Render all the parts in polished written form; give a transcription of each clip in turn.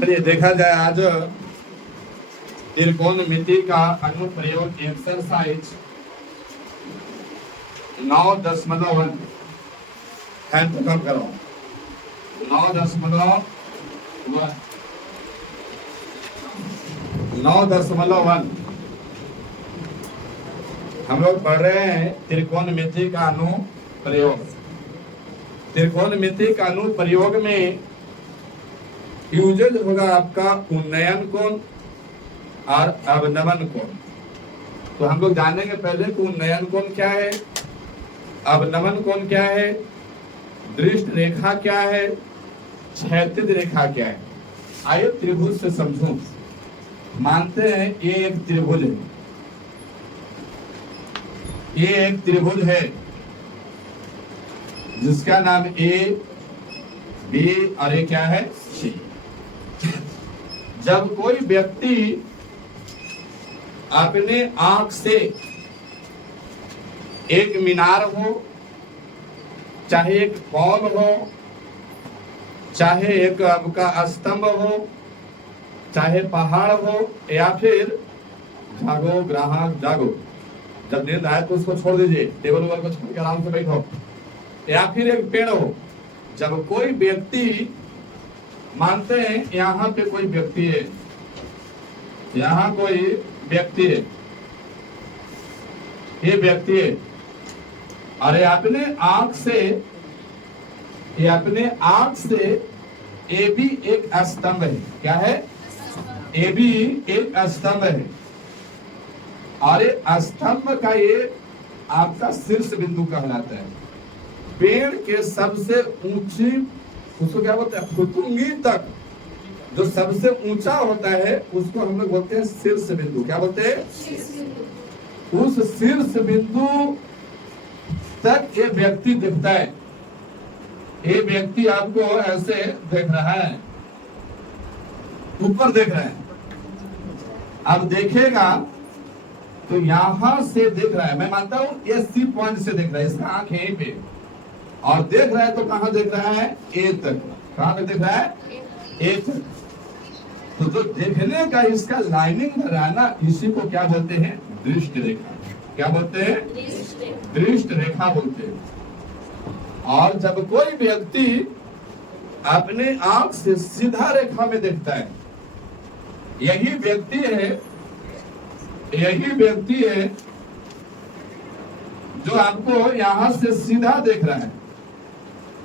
चलिए देखा जाए आज त्रिकोणमिति का अनुप्रयोग एक्सरसाइज 9.1 हैंड कम करो 9.1 हम लोग पढ़ रहे हैं त्रिकोणमिति का अनुप्रयोग। त्रिकोणमिति का अनुप्रयोग में यूजेज होगा आपका उन्नयन कोण और अवनमन कोण। तो हम लोग जानेंगे पहले कि उन्नयन कोण क्या है, अवनमन कोण क्या है, दृष्ट रेखा क्या है, क्षैतिज रेखा क्या है। आइए त्रिभुज से समझूं। मानते हैं ये एक त्रिभुज है, ये एक त्रिभुज है जिसका नाम ए बी और ये क्या है सी। जब कोई व्यक्ति अपने आंख से एक मीनार हो, चाहे एक पॉल हो, चाहे एक आपका स्तंभ हो, चाहे पहाड़ हो, या फिर जागो ग्राहक जागो, जब नींद आए तो उसको छोड़ दीजिए, टेबल वगैरह को छोड़ के आराम से बैठो, या फिर एक पेड़ हो। जब कोई व्यक्ति, मानते हैं यहाँ पे कोई व्यक्ति है, यहाँ कोई व्यक्ति है, ये व्यक्ति है, और ये अपने आंख से ये भी एक स्तंभ है। क्या है? ये भी एक स्तंभ है, और ये स्तंभ का ये आपका शीर्ष बिंदु कहलाता है। पेड़ के सबसे ऊंची, उसको क्या बोलते हैं, फुतुंगी तक जो सबसे ऊंचा होता है उसको हम लोग बोलते हैं शीर्ष बिंदु। क्या बोलते हैं? उस शीर्ष बिंदु तक ये व्यक्ति दिखता है। ये व्यक्ति आपको ऐसे देख रहा है, ऊपर देख रहा है। अब देखेगा तो यहां से देख रहा है, मैं मानता हूं ये सी पॉइंट से देख रहा है, इसका आंख यहीं पे, और देख रहा है तो कहां देख रहा है? ए तक। कहां पे देख रहा है? ए तक। तो जो देखने का इसका लाइनिंग भरा है ना, इसी को क्या बोलते हैं? दृष्ट रेखा। क्या बोलते हैं? दृष्ट रेखा बोलते हैं। और जब कोई व्यक्ति अपने आंख से सीधा रेखा में देखता है, यही व्यक्ति है जो आपको यहां से सीधा देख रहा है,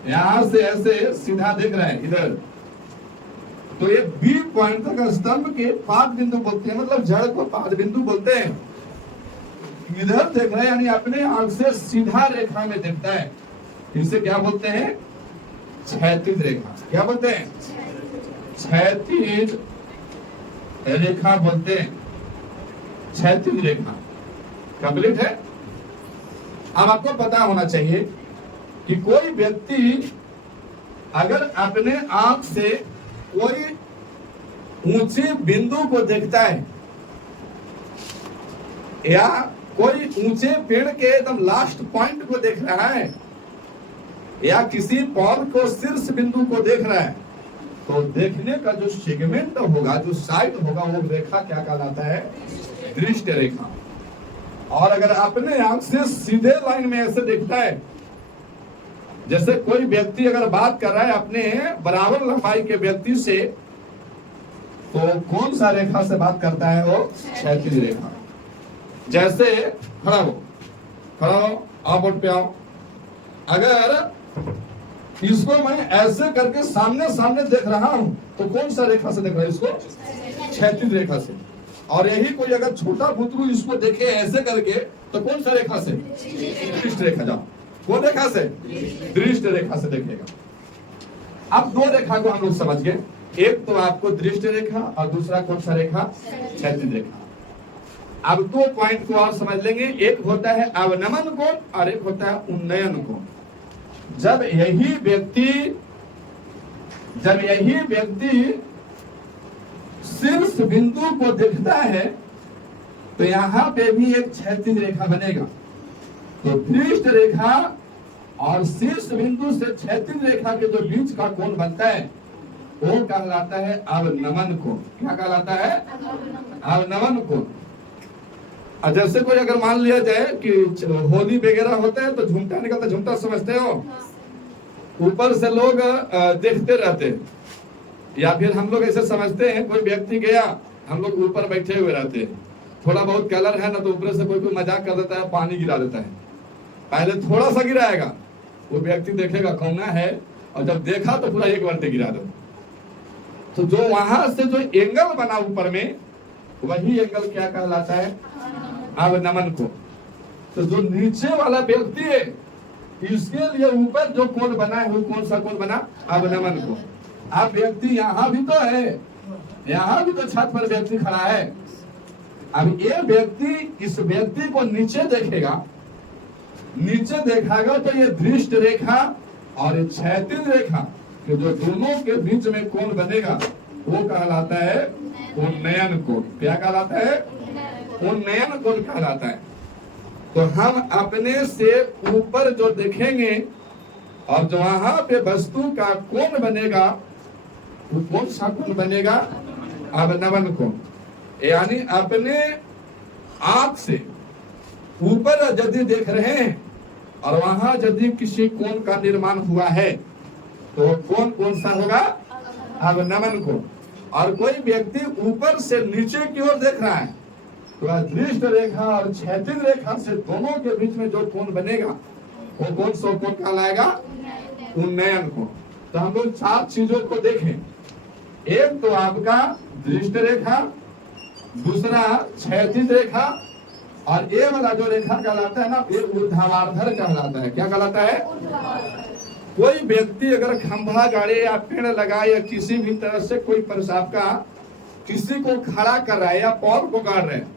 यहां से ऐसे सीधा देख रहा है इधर, तो ये बी पॉइंट तक स्तंभ के पाद बिंदु बोलते हैं, मतलब जड़ को पाद बिंदु बोलते हैं। इधर देख रहा है यानी अपने आंख से सीधा रेखा में देखता है, इसे क्या बोलते हैं? क्षैतिज रेखा। क्या बोलते हैं? क्षैतिज रेखा बोलते हैं। क्षैतिज रेखा कंप्लीट है। अब आपको पता होना चाहिए कि कोई व्यक्ति अगर अपने आंख से कोई ऊंचे बिंदु को देखता है, या कोई ऊंचे पेड़ के एकदम लास्ट पॉइंट को देख रहा है, या किसी पॉल को शीर्ष बिंदु को देख रहा है, तो देखने का जो सेगमेंट होगा, जो साइड होगा, वो रेखा क्या कहलाता है? दृष्ट रेखा। और अगर अपने आंख से सीधे लाइन में ऐसे देखता है, जैसे कोई व्यक्ति अगर बात कर रहा है अपने बराबर लंबाई के व्यक्ति से, तो कौन सा रेखा से बात करता है? वो क्षैतिज रेखा। जैसे खड़ा हो, आओ बोर्ड पे आओ। अगर इसको मैं ऐसे करके सामने सामने देख रहा हूं, तो कौन सा रेखा से देख रहा है? इसको क्षैतिज रेखा से। और यही कोई अगर छोटा बुतरू इसको देखे ऐसे करके, तो कौन सा रेखा से? दृष्ट रेखा। जाओ, कौन रेखा से? दृष्ट रेखा से देखेगा। अब दो रेखा को हम लोग समझ गए, एक तो आपको दृष्ट रेखा और दूसरा कौन सा रेखा? क्षैतिज रेखा। अब दो पॉइंट को और समझ लेंगे, एक होता है अवनमन कोण और एक होता है उन्नयन कोण। जब यही व्यक्ति शीर्ष बिंदु को देखता है, तो यहां पे भी एक क्षैतिज रेखा बनेगा। तो दृष्ट रेखा और शीर्ष बिंदु से क्षैतिज रेखा के जो बीच का कोण बनता है, वो कहलाता है अवनमन कोण। क्या कहलाता है? अवनमन कोण। और जैसे कोई अगर मान लिया जाए कि होली वगैरह होता है तो झुमटा निकलता, झुमटा समझते हो, ऊपर से लोग देखते रहते हैं, या फिर हम लोग ऐसे समझते हैं कोई व्यक्ति गया, हम लोग ऊपर बैठे हुए रहते हैं, थोड़ा बहुत कलर है ना तो ऊपर से कोई मजाक कर देता है, पानी गिरा देता है। पहले थोड़ा सा गिराएगा, वो व्यक्ति देखेगा कौन है, और जब देखा तो पूरा 1 बाल्टी गिरा दो। तो जो वहां से जो एंगल बना ऊपर में, वही एंगल क्या कहलाता है? अवनमन को। तो जो नीचे वाला व्यक्ति है, इसके लिए ऊपर जो कोण बना है वो कौन सा कोण बना? अवनमन को। अब व्यक्ति यहाँ भी तो है, यहाँ भी तो छत पर व्यक्ति खड़ा है। अब ये व्यक्ति इस व्यक्ति को नीचे देखेगा, नीचे देखागा तो ये दृष्ट रेखा और ये क्षैतिज रेखा कि जो दोनों के बीच में कोण बनेगा वो कहलाता है उन्नयन कोण। क्या कहलाता है? उन्नयन कोण कहलाता है। तो हम अपने से ऊपर जो देखेंगे और जो वहां पे वस्तु का कोण बनेगा वो कौन सा कोण बनेगा? अवनमन कोण। यानी अपने आंख से ऊपर यदि देख रहे हैं और वहां यदि किसी कोण का निर्माण हुआ है तो कोण कौन सा होगा? अवनमन कोण। और कोई व्यक्ति ऊपर से नीचे की ओर देख रहा है तो दृष्ट रेखा और क्षैतिज रेखा से दोनों के बीच में जो कोण बनेगा वो कौन सा कोण कहलाएगा? उन्नयन कोण। तो हम लोग 4 चीजों को देखें। एक तो आपका दृष्ट रेखा, दूसरा क्षैतिज रेखा, और ये वाला जो रेखा कहलाता है ना, ये ऊर्ध्वाधर कहलाता है। क्या कहलाता है? कोई व्यक्ति अगर खंभा गाड़े या पेड़ लगाए या किसी भी तरह से कोई प्रसाद का किसी को खड़ा कर रहा है या पौध को गाड़ रहे हैं,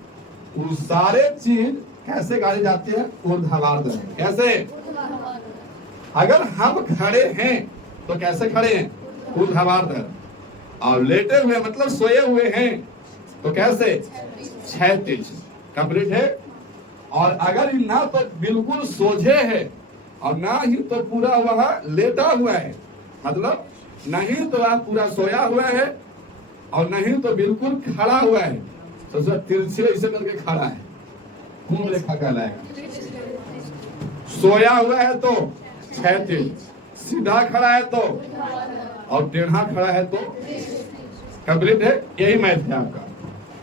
वो सारे चीज कैसे गाड़ी जाती है? ऊर्ध्वाधर। कैसे? अगर हम खड़े हैं तो कैसे खड़े हैं? ऊर्ध्वाधर। और लेटे हुए मतलब सोए हुए हैं तो कैसे? क्षैतिज। कंप्लीट है। और अगर ना तो बिल्कुल सोझे है और ना ही तो पूरा वह लेटा हुआ है, मतलब नहीं तो वह पूरा सोया हुआ है और नहीं तो बिल्कुल खड़ा हुआ है, तो तिरछे ऐसे करके खड़ा है, कौन रेखा कहलाएगा? सोया हुआ है तो क्षैतिज, सीधा खड़ा है तो, और टेढ़ा खड़ा है तो कंप्लीट है। यही मैथ है आपका।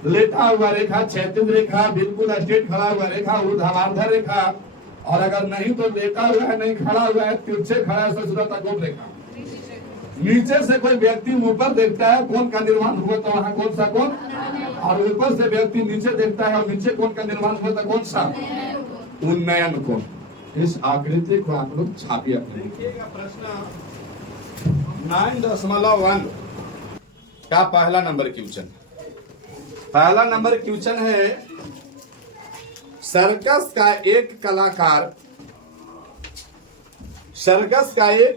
लेटा हुआ रेखा क्षैतिज रेखा, बिल्कुल स्ट्रेट खड़ा हुआ रेखा ऊर्ध्वाधर रेखा, और अगर नहीं तो लेटा हुआ है नहीं खड़ा हुआ है तिरछे खड़ा है ससुरता रेखा। नीचे से कोई व्यक्ति ऊपर देखता है कोण का निर्माण हुआ तो वहां कौन सा कोण? और ऊपर से व्यक्ति नीचे देखता है और नीचे कोण का निर्माण हुआ तो कौन सा? उन्नयन कोण। इस आकृति को आप लोग छापिए। प्रश्न 9.1 का पहला नंबर क्वेश्चन। पहला नंबर क्वेश्चन है, सर्कस का एक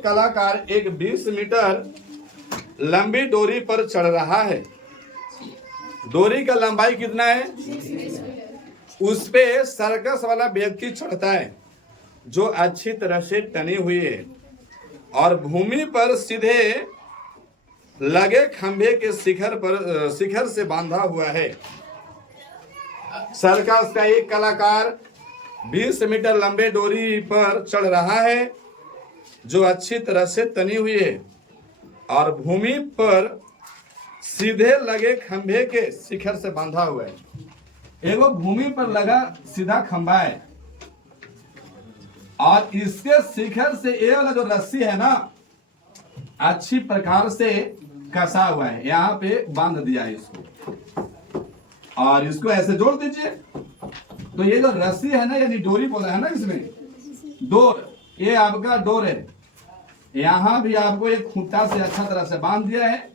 कलाकार एक 20 मीटर लंबी डोरी पर चढ़ रहा है। डोरी का लंबाई कितना है? उस पे सर्कस वाला व्यक्ति चढ़ता है जो अच्छी तरह से टनी हुई है और भूमि पर सीधे लगे खंभे के शिखर से बांधा हुआ है। सर्कस का एक कलाकार 20 मीटर लंबे डोरी पर चढ़ रहा है जो अच्छी तरह से तनी हुई है और भूमि पर सीधे लगे खंभे के शिखर से बांधा हुआ है। एगो भूमि पर लगा सीधा खंभा है और इसके शिखर से ये वाला जो रस्सी है ना अच्छी प्रकार से कसा हुआ है, यहाँ पे बांध दिया है इसको और इसको ऐसे जोड़ दीजिए। तो ये जो रस्सी है ना, यानी डोरी बोला है ना, इसमें डोर, ये आपका डोर है। यहाँ भी आपको एक खूंटा से अच्छा तरह से बांध दिया है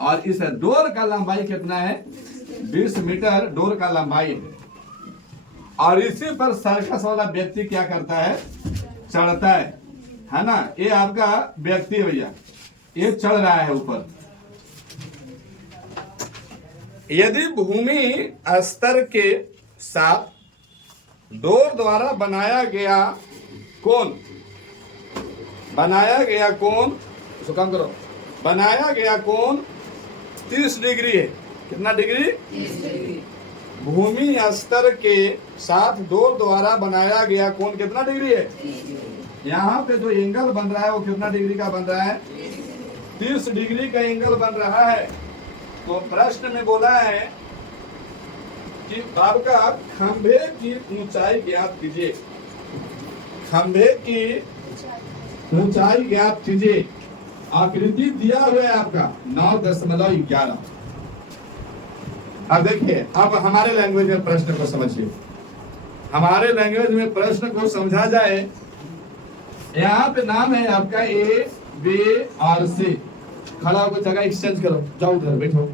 और इस डोर का लंबाई कितना है? 20 मीटर डोर का लंबाई है। और इसी पर सर्कस वाला व्यक्ति क्या करता है? चढ़ता है ना। ये आपका व्यक्ति है भैया, ये चढ़ रहा है ऊपर। यदि भूमि स्तर के साथ डोर द्वारा बनाया गया कोण, इसको काम करो, बनाया गया कोण 30 डिग्री है। कितना डिग्री? 30 डिग्री। भूमि स्तर के साथ दो द्वारा बनाया गया कोण कितना डिग्री है? 30 डिग्री। यहाँ पे जो एंगल बन रहा है वो कितना डिग्री का बन रहा है? 30 डिग्री का एंगल बन रहा है। तो प्रश्न में बोला है कि आपका खंभे की ऊंचाई ज्ञात कीजिए। खंभे की ऊंचाई ज्ञात कीजिए। आकृति दिया हुआ है आपका 9.11। अब देखिए, अब हमारे लैंग्वेज में प्रश्न को समझिए। हमारे लैंग्वेज में प्रश्न को समझा जाए। यहाँ पे नाम है आपका ए, बी और सी। खड़ा होकर जगह एक्सचेंज करो, जाओ उधर बैठो,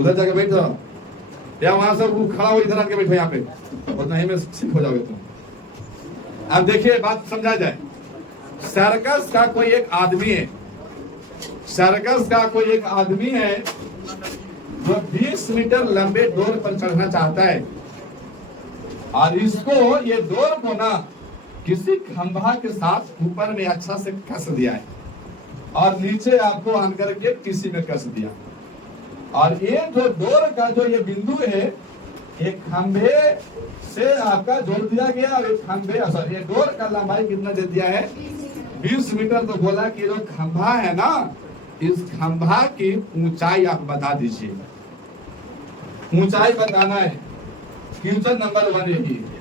उधर जाके बैठो, या वहां से खड़ा हो इधर आके बैठो, यहाँ पे उतना ही में सिक हो जाओगे तुम। अब देखिए बात समझा जाए। सर्कस का कोई एक आदमी है, सर्कस का कोई एक आदमी है जो 20 मीटर लंबे डोर पर चढ़ना चाहता है, और इसको ये डोर को ना किसी खंभा के साथ ऊपर में अच्छा से कस दिया है, और नीचे आपको आन करके किसी में कस दिया। और ये जो डोर का जो ये बिंदु है, एक खंभे से आपका जोड़ दिया गया, और एक खंभे सॉरी ये डोर का लंबाई कितना दे दिया है? 20 मीटर। तो बोला कि जो खंभा है ना, इस खंभा की ऊंचाई आप बता दीजिए। ऊंचाई बताना है। क्वेश्चन नंबर 1 यही है।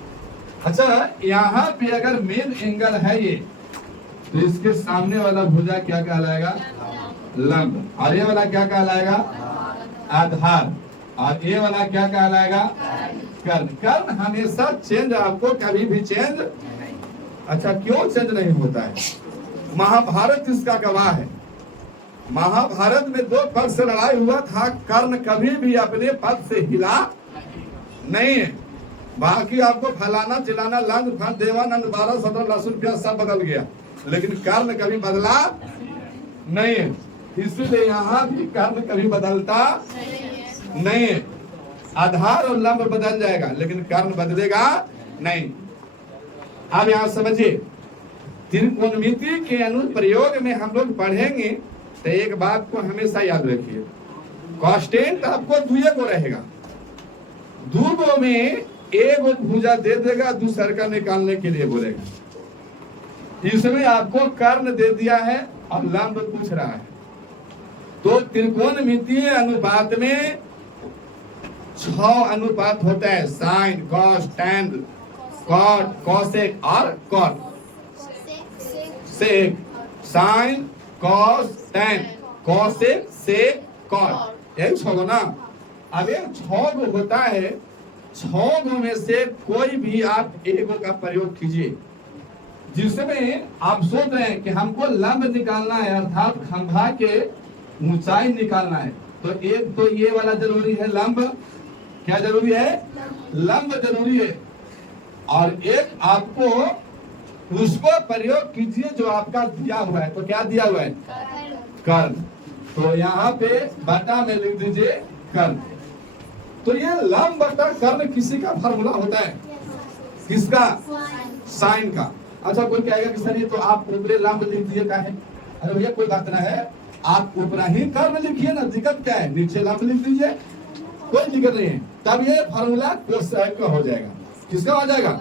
अच्छा, यहाँ पे अगर मेन एंगल है ये, तो इसके सामने वाला भुजा क्या कहलाएगा? लंब। और ये वाला क्या कहलाएगा? आधार। और ये वाला क्या कहलाएगा? कर्ण। कर्ण हमेशा चेंज, आपको कभी भी चेंज। अच्छा, क्यों चेंज नहीं होता है? महाभारत इसका गवाह है। महाभारत में 2 पक्ष से लड़ाई हुआ था, कर्ण कभी भी अपने पद से हिला नहीं है। बाकी आपको फलाना चिलाना लंग फन देवानंद 12 17 लहसुन प्याज सब बदल गया, लेकिन कर्ण कभी बदला नहीं है। इसलिए यहाँ भी कर्ण कभी बदलता नहीं है। आधार और लंब बदल जाएगा, लेकिन कर्ण बदलेगा नहीं। अब यहाँ समझिए, त्रिकोणमिति के अनुप्रयोग में हम लोग पढ़ेंगे तो एक बात को हमेशा याद रखिए, कांस्टेंट आपको दुए को रहेगा। दूगो में एक भुजा दे देगा, दूसरे का निकालने के लिए बोलेगा। इसमें आपको कर्ण दे दिया है और लंब पूछ रहा है। तो त्रिकोणमितीय अनुपात में 6 अनुपात होता है, sine, cos, tan, cot, cosec और cot. Sec, sine, cos, tan, cosec, sec, cot, यही 6 ना। अब ये 6 होता है, 6 में से कोई भी आप एक का प्रयोग कीजिए जिसमें आप सोच रहे हैं कि हमको लंब निकालना है, अर्थात खंभा के ऊंचाई निकालना है। तो एक तो ये वाला जरूरी है, लंब। क्या जरूरी है? लंब जरूरी है। और एक आपको उसको प्रयोग कीजिए जो आपका दिया हुआ है। तो क्या दिया हुआ है? कर्ण। तो यहाँ पे बटा में लिख दीजिए कर्ण। तो ये लंब बटा कर्ण किसी का फॉर्मूला होता है? किसका? साइन का। अच्छा, कोई कहेगा कि सर ये तो आप ऊपरे लंब लिख दिए का है। अरे भैया कोई बात ना है, आप ऊपरा ही कर्ण लिखिए ना, दिक्कत क्या है? नीचे लंब लिख दीजिए, कोई दिक्कत नहीं है। तब ये फॉर्मूला कोसेक का हो जाएगा। किसका हो जाएगा?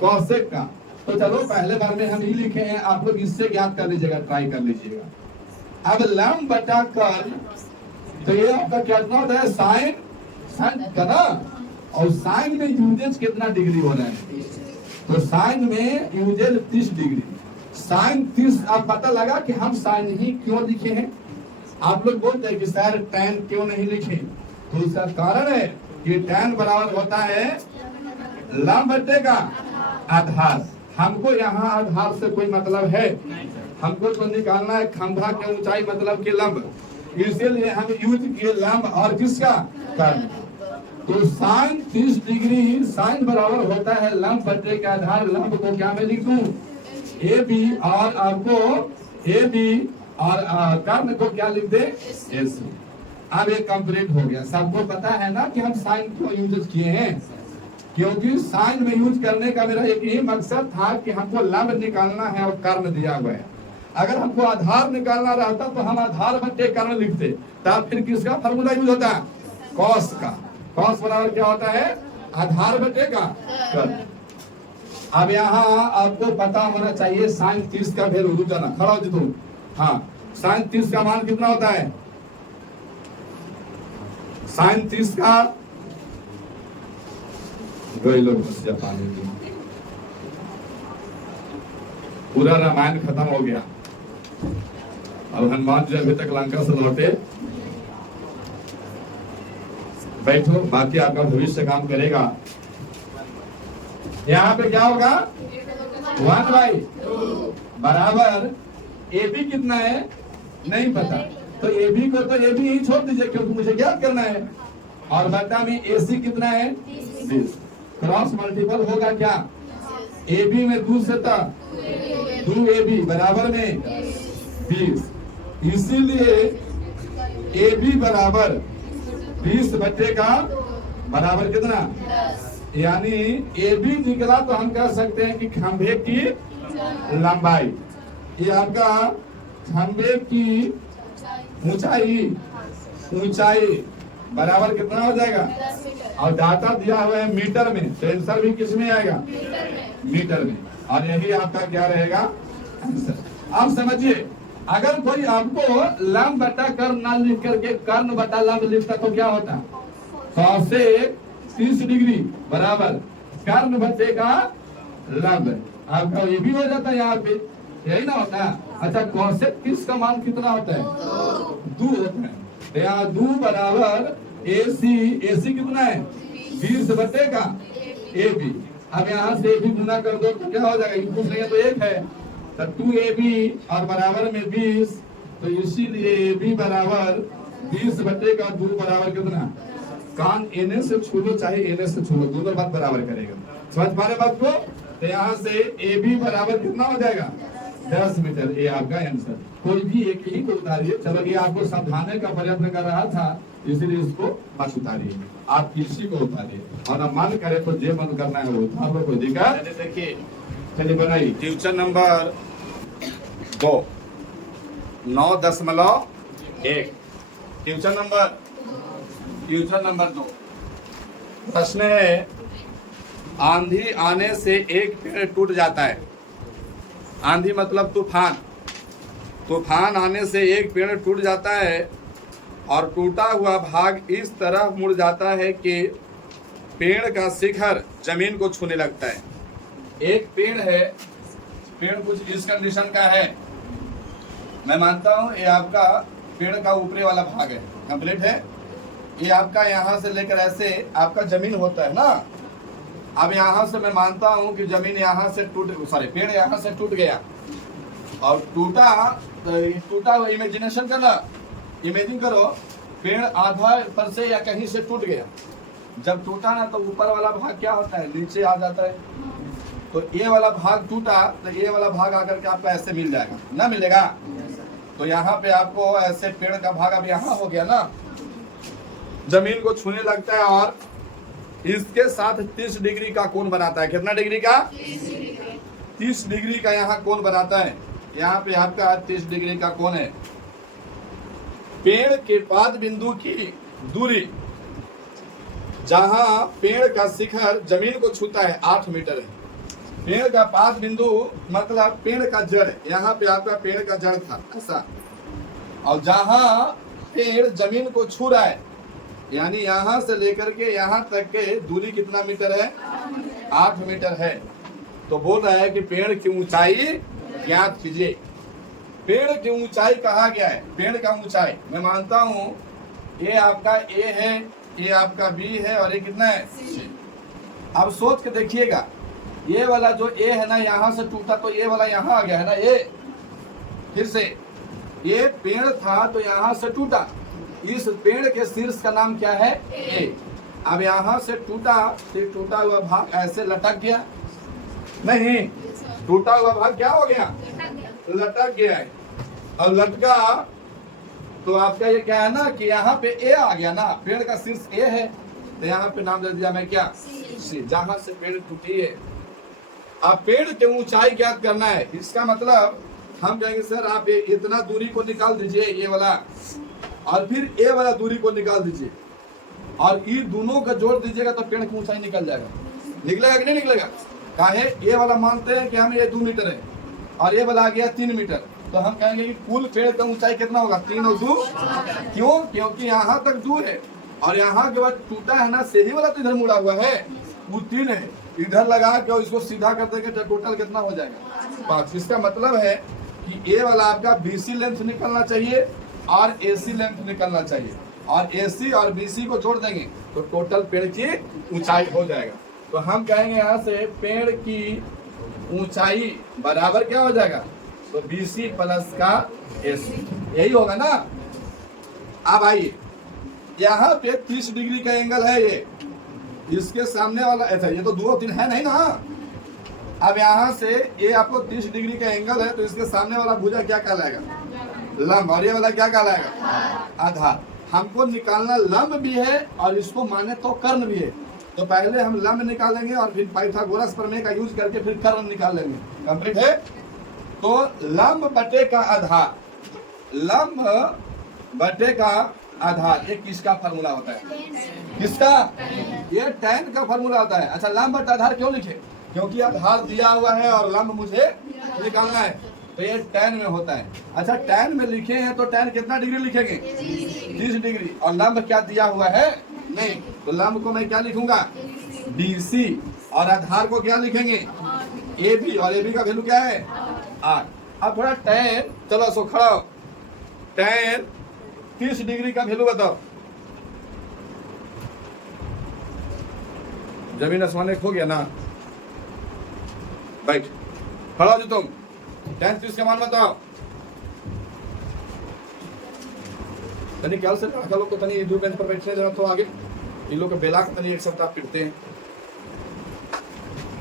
कोसेक का। तो चलो पहले बार में हम ही लिखे हैं, आप लोग इससे ज्ञात कर लीजिएगा, ट्राई कर लीजिएगा। अब लंब बटा कर्ण, तो ये आपका कितना होता है? साइन, साइन का ना। और साइन में यूजेज कितना डिग्री हो रहा है? तो साइन में यूजेज 30 डिग्री। साइन 30। अब पता लगा कि हम साइन ही क्यों लिखे हैं। आप लोग बोलते हैं कि सर टैन क्यों नहीं लिखे, तो उसका कारण है कि टैन बराबर होता है लंब बटे का आधार। हमको यहाँ आधार से कोई मतलब है, हमको तो निकालना है खंभा की ऊंचाई मतलब कि लंब। इसीलिए हम यूज किए लंब और किसका? कर्ण। तो साइन 30 डिग्री, साइन बराबर होता है लंब बटे का आधार। लंब को क्या मैं लिख दूं? A B. और आपको ए बी और कर्ण को क्या लिख दे? एस। अब ये कंप्लीट हो गया। सबको पता है ना कि हम साइन क्यों यूज किए हैं? क्योंकि साइन में यूज करने का मेरा एक ही मकसद था कि हमको लंब निकालना है और कर्ण दिया हुआ है। अगर हमको आधार निकालना रहता तो हम आधार बटे कर्ण लिखते, तब फिर किसका फॉर्मूला यूज होता है? कॉस का। कॉस बराबर क्या होता है? आधार बटे का कर्ण। अब यहाँ आपको पता होना चाहिए साइन 30 का वैल्यू। रुक जाना, खड़ा हो तुम। हाँ, साइन 30 का मान कितना होता है? साइन 30 का गए लोग पानी की पूरा रामायण खत्म हो गया। अब हनुमान जी अभी तक लंका से लौटे। बैठो, बाकी आपका भविष्य काम करेगा। यहाँ पे क्या होगा? 1/2 बराबर ए बी कितना है नहीं पता, तो ए बी को तो ए बी ही छोड़ दीजिए क्योंकि मुझे ज्ञात करना है। और बता में ए सी कितना है? 20। क्रॉस मल्टीपल होगा क्या? ए बी में 2 से 2 ए बी बराबर में 20। इसीलिए ए बी बराबर 20 बटे का बराबर कितना? यानी ए बी निकला तो हम कह सकते हैं कि खंभे की लंबाई, ये आपका खंभे की ऊंचाई बराबर कितना हो जाएगा? और डाटा दिया हुआ है मीटर में, तो आंसर भी किस में आएगा? मीटर में। और यही आपका क्या रहेगा? आंसर। आप समझिए, अगर कोई आपको लंब बटा कर्ण ना लिख करके कर्ण बटा लंब लिखता तो क्या होता? 100 से 30 डिग्री बराबर कर्ण बटे का लंब। आपका ये भी हो जाता है यहाँ पे, यही ना होता है। अच्छा, कॉसेक 30 का मान कितना होता है? 2 होता है। यहाँ 2 बराबर ए सी कितना है? 20 बटे का ए बी। अब यहाँ से ए बी गुना कर दो तो क्या हो जाएगा? कुछ नहीं है तो 1 है, तो 2ab और बराबर में 20, तो इसीलिए ए बी बराबर 20 बटे का 2 बराबर कितना? कान एने से छू लो चाहे एने से छू लो, दोनों बात बराबर करेगा। समझ पा रहे बात को? तो यहाँ से ए बी बराबर कितना हो जाएगा? 10 मीटर। ये आपका आंसर। कोई भी एक ही को उतारिए। चलो, ये आपको समझाने का प्रयत्न कर रहा था, इसीलिए इसको मत उतारिए, आप किसी को उतारिए। और अब मन करे तो जो मन करना है वो उतार लो, कोई दिक्कत। देखिए, चलिए बनाइए क्वेश्चन नंबर 2, 9.1। क्वेश्चन नंबर 2 प्रश्न है, आंधी आने से एक पेड़ टूट जाता है। आंधी मतलब तूफान। तूफान आने से एक पेड़ टूट जाता है और टूटा हुआ भाग इस तरह मुड़ जाता है कि पेड़ का शिखर जमीन को छूने लगता है। एक पेड़ है, पेड़ कुछ इस कंडीशन का है। मैं मानता हूं ये आपका पेड़ का ऊपरी वाला भाग है, कंप्लीट है। ये आपका यहाँ से लेकर ऐसे आपका जमीन होता है ना। अब यहाँ से मैं मानता हूँ कि जमीन यहाँ से पेड़ यहाँ से टूट गया और टूटा हुआ इमेजिनेशन करना, इमेजिन करो पेड़ आधा पर से या कहीं से टूट गया। जब टूटा ना तो ऊपर वाला भाग क्या होता है? नीचे आ जाता है। तो ये वाला भाग टूटा तो ये वाला भाग आकर के आपको ऐसे मिल जाएगा ना, मिलेगा? तो यहाँ पे आपको ऐसे पेड़ का भाग अब यहाँ हो गया ना, जमीन को छूने लगता है और इसके साथ 30 डिग्री का कोण बनाता है। कितना डिग्री का? 30 डिग्री का यहाँ कोण बनाता है। यहाँ पे आपका 30 डिग्री का कोण है। पेड़ के पाद बिंदु की दूरी जहां पेड़ का शिखर जमीन को छूता है 8 मीटर है। पेड़ का पाद बिंदु मतलब पेड़ का जड़, यहाँ पे आपका पेड़ का जड़ था ऐसा, और जहां पेड़ जमीन को छू रहा है यानी यहाँ से लेकर के यहाँ तक के दूरी कितना मीटर है? 8 मीटर है। तो बोल रहा है कि पेड़ की ऊंचाई ज्ञात कीजिए। पेड़ की ऊंचाई कहा गया है, पेड़ का ऊंचाई मैं मानता हूँ ये आपका ए है, ये आपका बी है और ये कितना है? C। अब सोच के देखिएगा, ये वाला जो ए है ना यहाँ से टूटा तो ये वाला यहाँ आ गया है ना ए। फिर से ये पेड़ था तो यहाँ से टूटा, इस पेड़ के शीर्ष का नाम क्या है? ए। अब यहाँ से टूटा, फिर टूटा हुआ भाग ऐसे लटक गया, नहीं टूटा हुआ भाग क्या हो गया? लटक गया है। और लटका तो आपका ये क्या है ना कि यहाँ पे ए आ गया ना, पेड़ का शीर्ष ए है तो यहाँ पे नाम दे दिया मैं क्या? सी। जहां से पेड़ टूटी है। अब पेड़ की ऊंचाई ज्ञात करना है, इसका मतलब हम कहेंगे सर आप ये इतना दूरी को निकाल दीजिए, ये वाला, और फिर ये वाला दूरी को निकाल दीजिए, और ये दोनों का जोड़ दीजिएगा तो पेड़ की ऊंचाई निकल जाएगा। निकलेगा कि नहीं निकलेगा? काहे? ये वाला मानते हैं कि हमें ये 2 मीटर है और ये वाला आ गया 3 मीटर, तो हम कहेंगे कि कुल पेड़ का ऊंचाई कितना होगा? 3 और 2। क्यों? क्योंकि यहाँ तक 2 है और यहाँ के बाद टूटा है ना, सही वाला तो इधर मुड़ा हुआ है, वो 3 है, इधर लगा के और इसको सीधा कर देंगे तो टोटल कितना हो जाएगा? 5। इसका मतलब है कि ये वाला आपका BC लेंथ निकलना चाहिए और AC लेंथ निकलना चाहिए, और AC और BC को जोड़ देंगे तो टोटल पेड़ की ऊंचाई हो जाएगा। तो हम कहेंगे यहाँ से पेड़ की ऊंचाई बराबर क्या हो जाएगा? तो BC प्लस का AC, यही होगा ना। अब आइए, यहाँ पे 30 डिग्री का एंगल है, ये इसके सामने वाला ऐसा, ये तो 2 और 3 है नहीं ना। अब यहाँ से ये आपको 30 डिग्री का एंगल है, तो इसके सामने वाला भुजा क्या कहलाएगा? लंब, और ये वाला क्या कहलाएगा? आधार। हमको निकालना लंब भी है और इसको माने तो कर्ण भी है, तो पहले हम लंब निकालेंगे और फिर पाइथागोरस प्रमेय का यूज करके फिर कर्ण निकाल लेंगे। कंप्लीट है? तो लंब बटे का आधार, लंब बटे का आधार, ये किसका फार्मूला होता है? किसका? ये tan का फार्मूला होता है। अच्छा, लंब बटे आधार क्यों लिखे? क्योंकि आधार दिया हुआ है और लंब मुझे निकालना है, तो ये tan में होता है। अच्छा, tan में लिखे हैं तो tan कितना डिग्री लिखेंगे? 30 डिग्री। और लंब क्या दिया हुआ है? नहीं, तो लंब को मैं क्या लिखूंगा? BC, और आधार को क्या लिखेंगे? AB, और AB का वैल्यू क्या है? 8। अब थोड़ा tan, चलो सो खड़ा हो, tan 30 डिग्री का वैल्यू बताओ। जमीन आसमान एक हो गया ना। बैठ, खड़ा हो जो तुम, tan 30 का मान बताओ। तनी ख्याल से लड़का लोग को तनी दो बेंच पर बैठने जरा, तो आगे इन लोग के बेला के तनी एक सप्ताह पिटते हैं।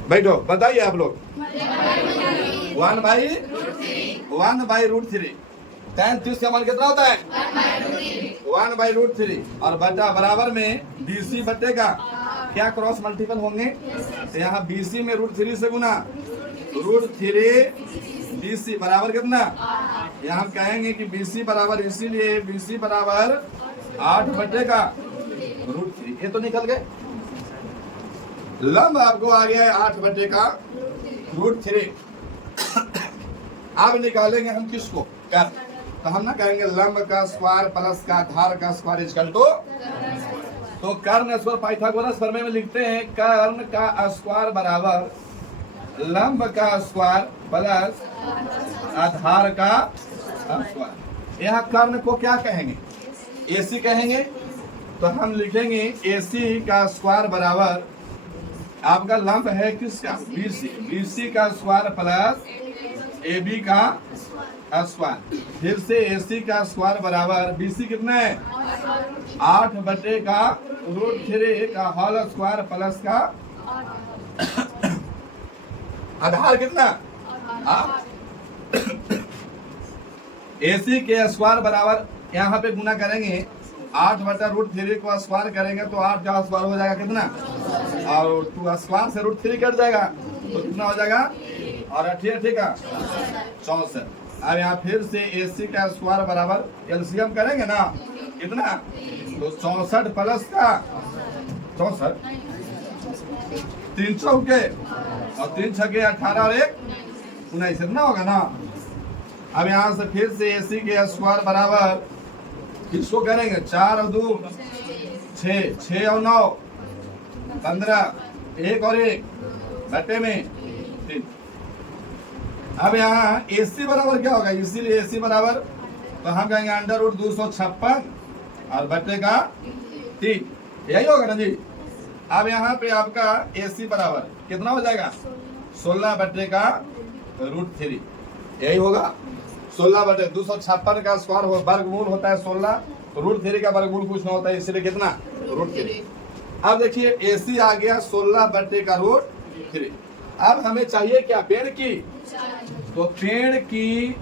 बैठो, बताइए आप लोग। 1/√3। tan 30 का मान कितना होता है? 1/√3, और बटा बराबर में BC बटे का क्या क्रॉस मल्टीपल होंगे? तो यहाँ BC में √3 से गुना, √3 BC बराबर कितना? यहाँ हम कहेंगे कि BC बराबर, इसीलिए BC बराबर 8 बटे का √3। ये तो निकल गए। लंब आपको आ गया है 8 बटे का √3। अब निकालेंगे हम किसको? कर। तो हम ना कहेंगे लंब का स्क्वायर प्लस का आधार का स्क्वायर इक्वल टू, तो कर्ण स्क्वायर पाइथागोरस प्रमेय में लिखते हैं कर्ण का स्क्वायर बराबर लंब का स्क्वायर प्लस आधार का स्क्वायर। यहाँ कर्ण को क्या कहेंगे? AC कहेंगे। तो हम लिखेंगे AC का स्क्वायर बराबर, आपका लंब है किसका? BC का स्क्वायर प्लस AB का स्क्वायर, फिर से AC का स्क्वायर बराबर BC कितना है? 8 बटे का √3 का होल स्क्वायर प्लस का आधार कितना? AC के स्क्वायर बराबर, यहाँ पे गुना करेंगे 8 बटा √3 को स्क्वायर करेंगे तो 8 का स्क्वायर हो जाएगा कितना? और 2 स्क्वायर से √3 कट जाएगा तो कितना हो जाएगा? और 8 का 64। अब यहाँ फिर से AC का स्क्वायर बराबर एलसीएम करेंगे ना, कितना? तो 64 प्लस का 64, 3 चौके और 3 छके 18 और 1 19, इतना होगा ना। अब यहाँ से फिर से AC के स्क्वायर बराबर किसको करेंगे? 4 और 2 6, 6 और 9 15, 1 और 1 बटे में 3। अब यहाँ AC बराबर क्या होगा? इसीलिए AC बराबर, तो हम कहेंगे √256 और बटे का 3, यही होगा ना जी। अब यहाँ पे आपका AC बराबर कितना हो जाएगा? 16 बटे का √3, यही होगा। 16 बटे 256 का स्क्वायर वर्गमूल होता है 16, √3 का वर्गमूल कुछ ना होता है, इसलिए कितना? √3। अब देखिए AC आ गया 16 बटे का √3। अब हमें चाहिए क्या? पेड़ की। तो पेड़ की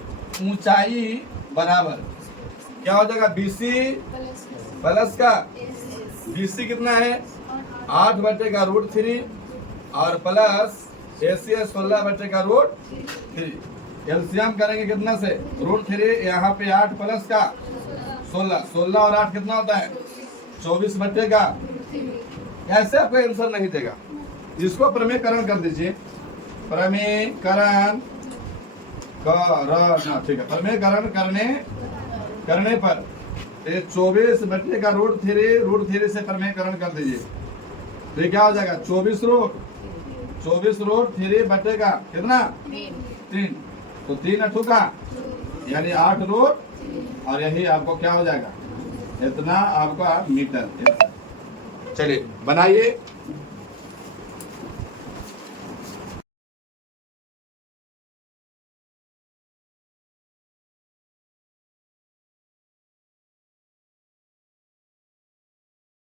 ऊंचाई बराबर क्या हो जाएगा? BC प्लस का, BC कितना है? 8 बटे का √3 और प्लस AC 16 बटे का √3। एलसीएम करेंगे कितना से, √3, यहाँ पे 8 प्लस का 16, 16 और 8 कितना होता है 24 बटे का। ऐसे आपको आंसर नहीं देगा, इसको प्रमेयकरण कर दीजिए, प्रमेयकरण करना, ठीक है। प्रमेयकरण करने पर 24 बटे का √3 से प्रमेयकरण कर दीजिए, तो ये क्या हो जाएगा 24 √3 बटे का कितना 3, तो 3 अठू का यानी 8 रूट, और यही आपको क्या हो जाएगा इतना आपका मीटर। चलिए बनाइए।